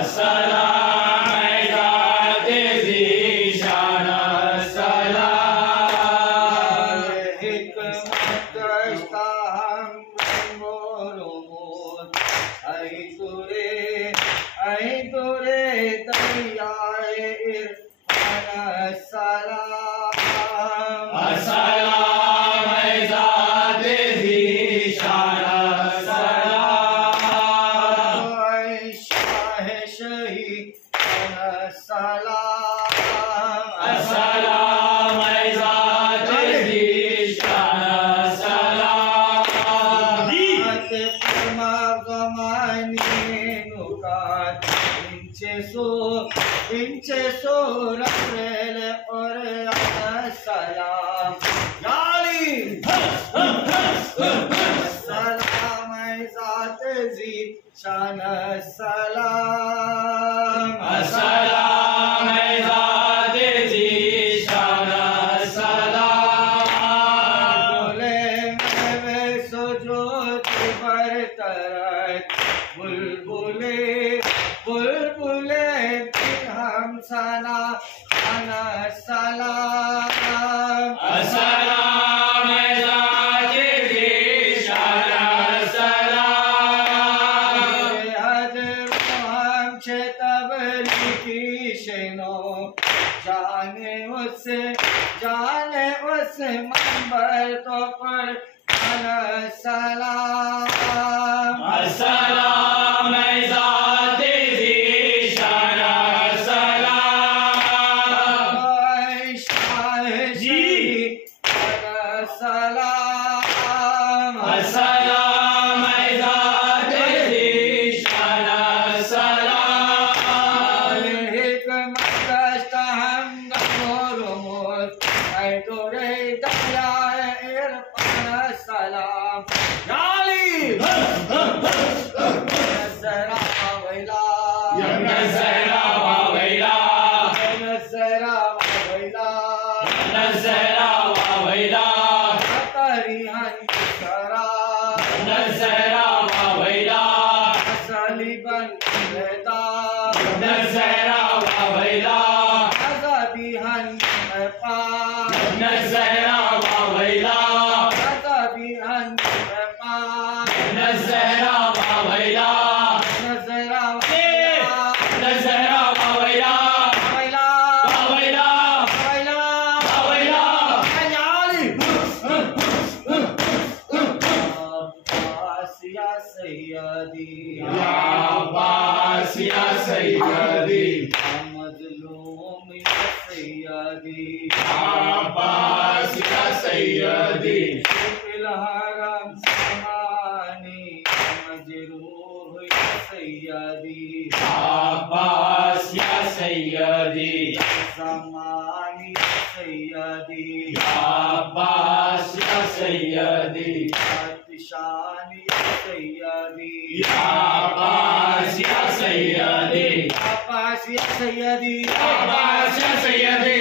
अस्सलाम ज़ाते ज़ीशान अस्सलाम हिकमत हम मोर आई तुरे तैयार इरफान अस्सलाम अस्सलाम ज़ाते ज़ीशान अस्सलाम शाह शहीद अस्सलाम अस्सलाम ज़ाते ज़ीशान अस्सलाम फरमा गमानी नुकात इंचे सो रफेल और अस्सलाम याली अस्सलाम ज़ाते ज़ीशान अस्सलाम अस्सलाम ज़ाते ज़ीशान अस्सलाम बोले मैं सोजोत बरतरत बुलबुले हम सना सलाम अस्सलाम ज़ाते ज़ीशान अस्सलाम हद हम छे तबलीगी शेनो जाने उस मंबर तो पर सलाम अस्सलाम ज़ाते ज़ीशान अस्सलाम सलाम अस्सलाम ज़ाते ज़ीशान अस्सलाम हिकमत हम मोर आई तोरे दया इरफान सलाम याली नज़रा वैला नज़रा वैला नज़रा वैला नज़रा वैला तरिहन करा नज़रा वैला सलीबन रहता नज़रा वैला आज़ादी हन पा नज़रा वैला आज़ादी हन पा नज़रा वैला नज़रा नज़रा वैला वैला वैला वैला वैला याली आसिया सैयदी या अब्बास या सैयदी मजलूम या सैयदी अब्बास या सैयदी हरम समानी मजरूह या सैयदी अब्बास या सैयदी समानी या सैयदी अब्बास या सैयदी आतिशानी या सैयदी अब्बास या सैयदी अब्बास या सैयदी अब्बास या सैयदी